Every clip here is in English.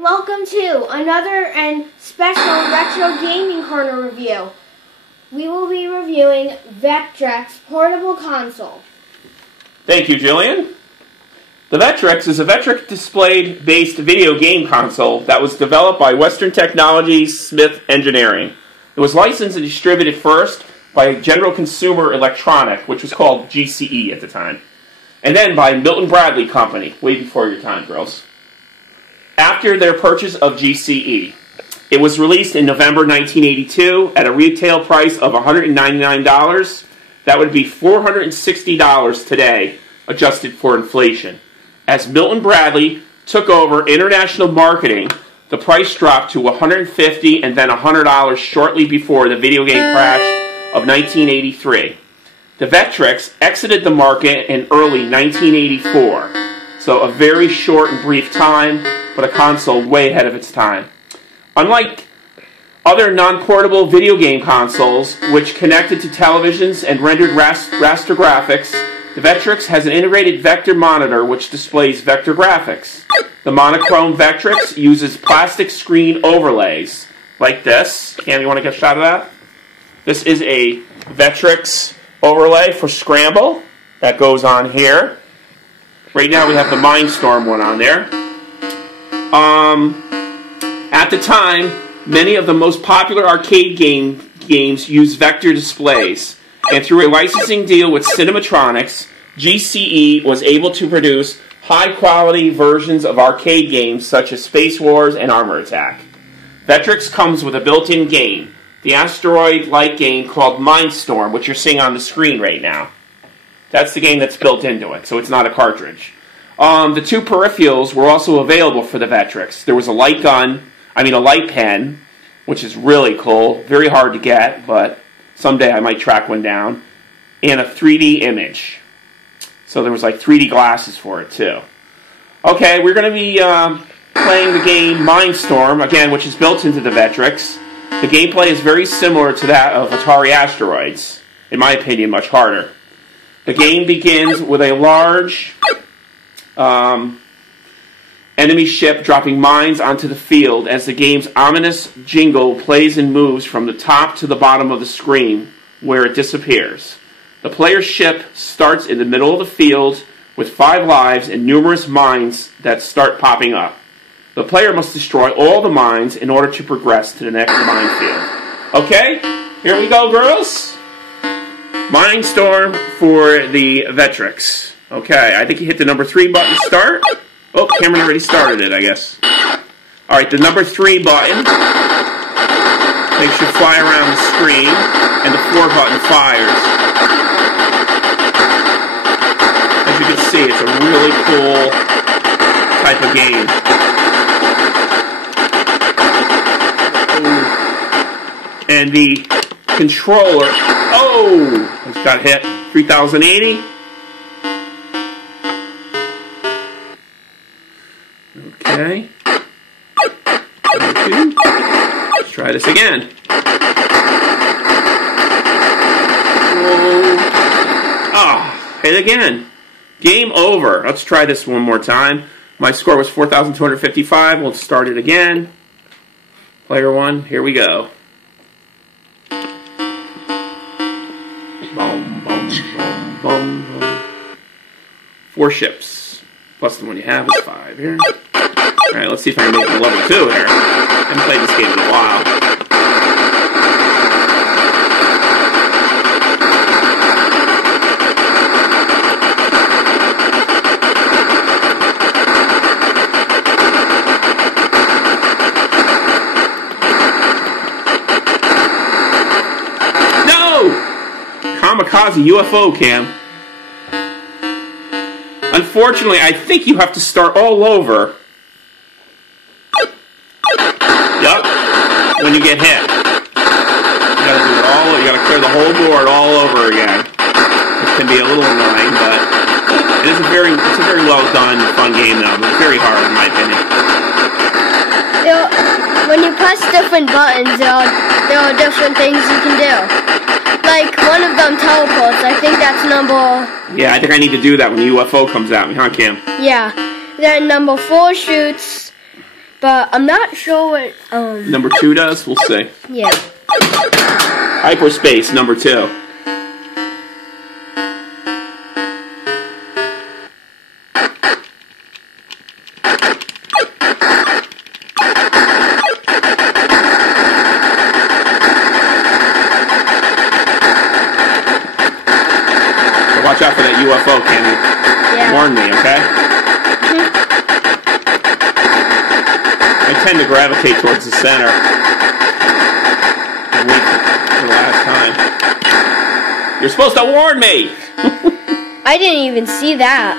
Welcome to another and special Retro Gaming Corner review. We will be reviewing Vectrex Portable Console. Thank you, Jillian. The Vectrex is a Vectrex display-based video game console that was developed by Western Technologies Smith Engineering. It was licensed and distributed first by General Consumer Electronic, which was called GCE at the time, and then by Milton Bradley Company, way before your time, girls. After their purchase of GCE, it was released in November 1982 at a retail price of $199. That would be $460 today, adjusted for inflation. As Milton Bradley took over international marketing, the price dropped to $150 and then $100 shortly before the video game crash of 1983. The Vectrex exited the market in early 1984, so a very short and brief time, but a console way ahead of its time. Unlike other non-portable video game consoles, which connected to televisions and rendered raster graphics, the Vectrex has an integrated vector monitor which displays vector graphics. The monochrome Vectrex uses plastic screen overlays, like this. Cam, you want to get a shot of that? This is a Vectrex overlay for Scramble that goes on here. Right now we have the MineStorm one on there. At the time, many of the most popular arcade games use vector displays, and through a licensing deal with Cinematronics, GCE was able to produce high-quality versions of arcade games such as Space Wars and Armor Attack. Vectrex comes with a built-in game, the asteroid-like game called MineStorm, which you're seeing on the screen right now. That's the game that's built into it, so it's not a cartridge. The two peripherals were also available for the Vectrex. There was a light pen, which is really cool, very hard to get, but someday I might track one down, and a 3D image. So there was like 3D glasses for it too. Okay, we're going to be playing the game MineStorm, again, which is built into the Vectrex. The gameplay is very similar to that of Atari Asteroids, in my opinion, much harder. The game begins with a large enemy ship dropping mines onto the field as the game's ominous jingle plays and moves from the top to the bottom of the screen, where it disappears. The player's ship starts in the middle of the field with 5 lives and numerous mines that start popping up. The player must destroy all the mines in order to progress to the next minefield. Okay, here we go, girls. MineStorm for the Vectrex. Okay, I think you hit the number 3 button to start. Oh, Cameron already started it, I guess. Alright, the number 3 button makes you fly around the screen, and the 4 button fires. As you can see, it's a really cool type of game. And the controller, oh, it's got hit 3080. Okay. Let's try this again. Whoa. Oh, hit again. Game over. Let's try this one more time. My score was 4,255. We'll start it again. Player 1, here we go. Boom, boom, boom, boom, boom. 4 ships. Plus the one you have is 5 here. Alright, let's see if I can make it level 2 here. I haven't played this game in a while. No! Kamikaze UFO, Cam. Unfortunately, I think you have to start all over. Yup. When you get hit. You gotta do it all, you gotta clear the whole board all over again. Which can be a little annoying, but it's a very well done, fun game though. It's very hard in my opinion. When you press different buttons, there are different things you can do. Like, one of them teleports. I think that's number... Yeah, I think I need to do that when the UFO comes at me, huh, Cam? Yeah. Then number 4 shoots but I'm not sure what number 2 does. We'll see. Yeah. Hyperspace, number 2. Watch out for that UFO, Kenny. Yeah. Warn me, okay? I tend to gravitate towards the center. And wait for the last time. You're supposed to warn me! I didn't even see that.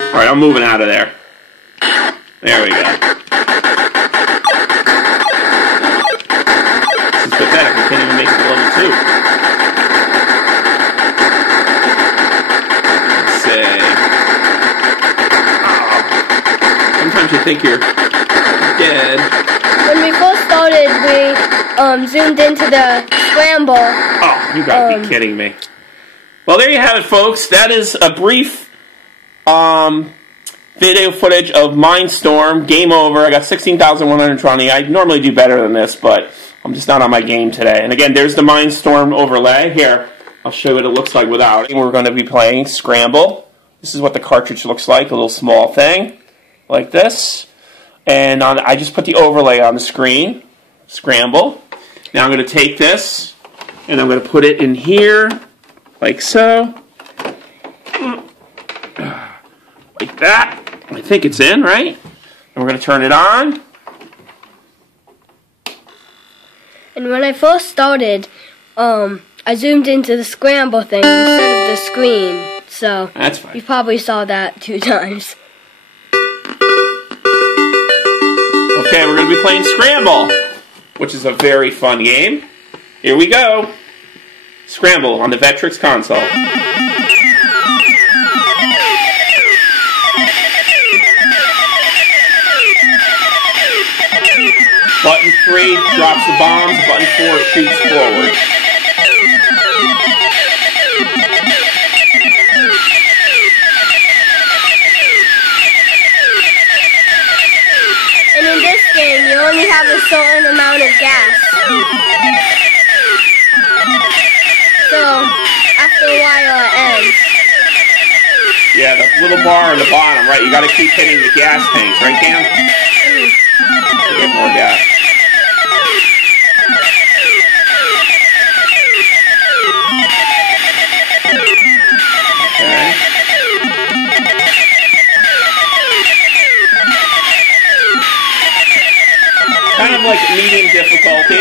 Alright, I'm moving out of there. There we go. This is pathetic. I can't even make it to level 2. Sometimes you think you're dead. When we first started, we zoomed into the scramble. Oh, you gotta be kidding me. Well, there you have it, folks. That is a brief video footage of MineStorm. Game over. I got 16,120. I normally do better than this, but I'm just not on my game today. And again, there's the MineStorm overlay. Here, I'll show you what it looks like without it. We're going to be playing Scramble. This is what the cartridge looks like, a little small thing. Like this, and I just put the overlay on the screen, Scramble. Now I'm going to take this, and I'm going to put it in here, like so, like that. I think it's in, right? And we're going to turn it on. And when I first started, I zoomed into the Scramble thing instead of the screen, so that's fine. You probably saw that 2 times. Okay, we're going to be playing Scramble, which is a very fun game. Here we go. Scramble on the Vectrex console. Button 3 drops the bombs, button 4 shoots forward. You only have a certain amount of gas. So, after a while it ends. Yeah, the little bar on the bottom, right? You gotta keep hitting the gas tanks, right, Cam? To get more gas. Okay. Kind of like medium difficulty.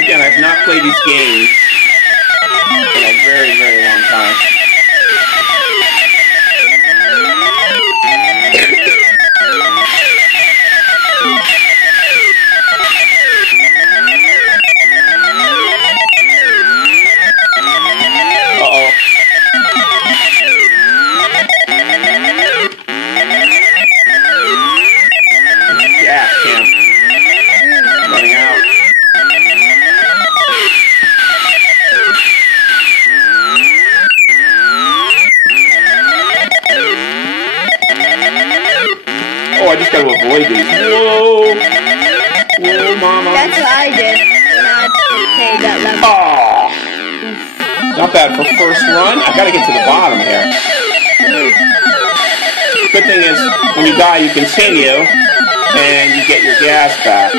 Again, I've not played these games in a very, very long time. Uh-oh. Yeah, Cam. Running out. Oh, I just got to avoid these. Whoa! Whoa, mama. That's what I did when I played that level. Oh! Not bad for first run. I got to get to the bottom here. Good thing is, when you die, you continue, and you get your gas back.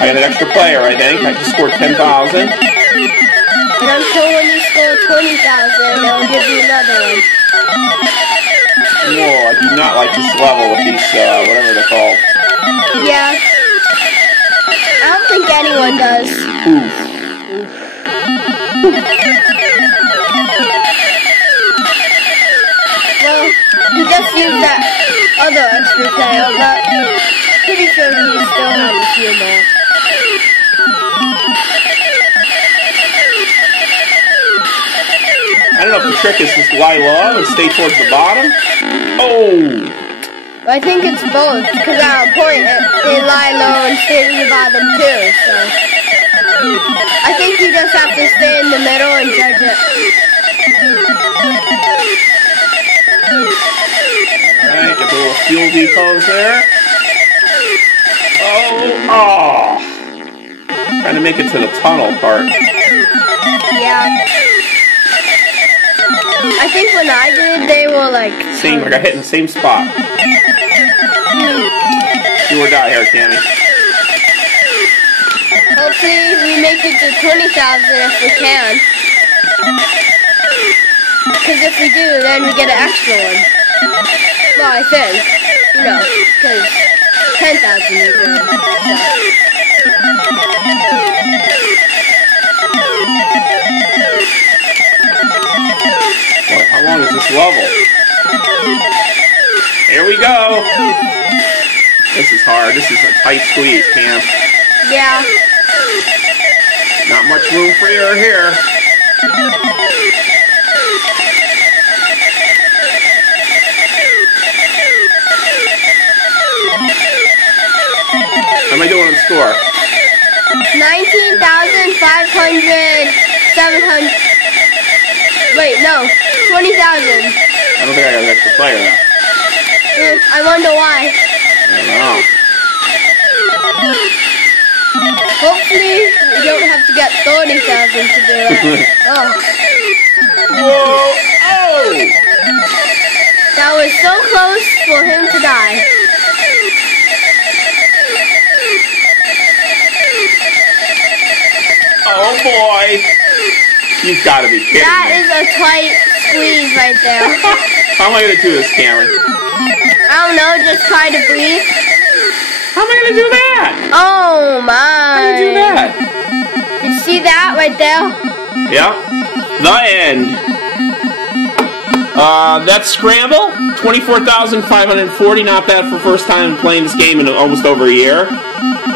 I got an extra player, I think. I just scored 10,000. And I'm sure when you score 20,000, they'll give you another one. Whoa, I do not like this level with these, whatever they're called. Yeah. I don't think anyone does. Well, he just used that other extra player, but pretty sure he still has a few more. I don't know if the trick is just lie low and stay towards the bottom. Oh! I think it's both, because at a point they lie low and stay in the bottom too, so. I think you just have to stay in the middle and judge it. Alright, get the fuel depots there. Oh. Trying to make it to the tunnel part. Yeah. I think when I did, they were like... Same, I got hit in the same spot. Do or die here, Cammy. Hopefully we make it to 20,000 if we can. Because if we do, then we get an extra one. Well, I think. You know, because 10,000 is good. Boy, how long is this level? Here we go. This is hard. This is a tight squeeze, Cam. Yeah. Not much room for error here. How am I doing on score? 19,500, 700. Wait, no. 20,000. I don't think I got an extra player though. I wonder why. I don't know. Hopefully, we don't have to get 30,000 to do it. Oh. Whoa! Oh! That was so close for him to die. Oh boy! You've got to be kidding That me. is a tight squeeze right there. How am I going to do this, Cameron? I don't know, just try to breathe. How am I going to do that? Oh my. How do you do that? You see that right there? Yep. The end. That's Scramble. 24,540. Not bad for first time playing this game in almost over a year.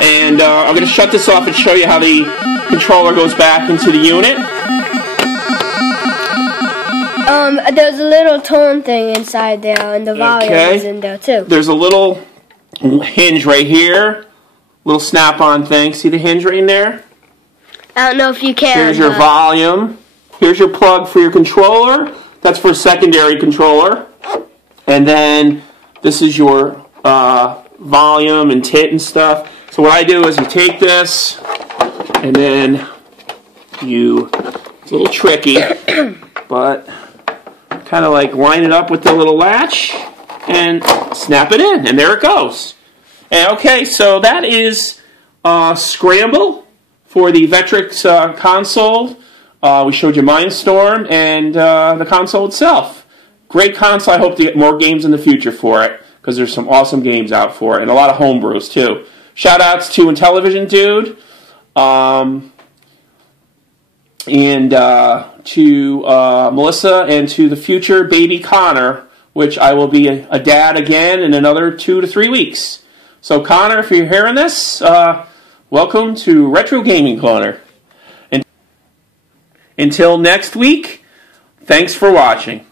And I'm going to shut this off and show you how the controller goes back into the unit. There's a little tone thing inside there, and the volume is in there too. There's a little hinge right here. Little snap-on thing. See the hinge right in there? I don't know if you can. Here's your volume. Here's your plug for your controller. That's for a secondary controller. And then this is your volume and tit and stuff. So what I do is you take this, and then you, it's a little tricky, but kind of like line it up with the little latch and snap it in, and there it goes. And okay, so that is Scramble for the Vectrex console. We showed you MineStorm and the console itself. Great console. I hope to get more games in the future for it, because there's some awesome games out for it, and a lot of homebrews too. Shout outs to Intellivision Dude, and to Melissa, and to the future baby Connor, which I will be a dad again in another 2 to 3 weeks. So Connor, if you're hearing this, welcome to Retro Gaming Corner. And until next week, thanks for watching.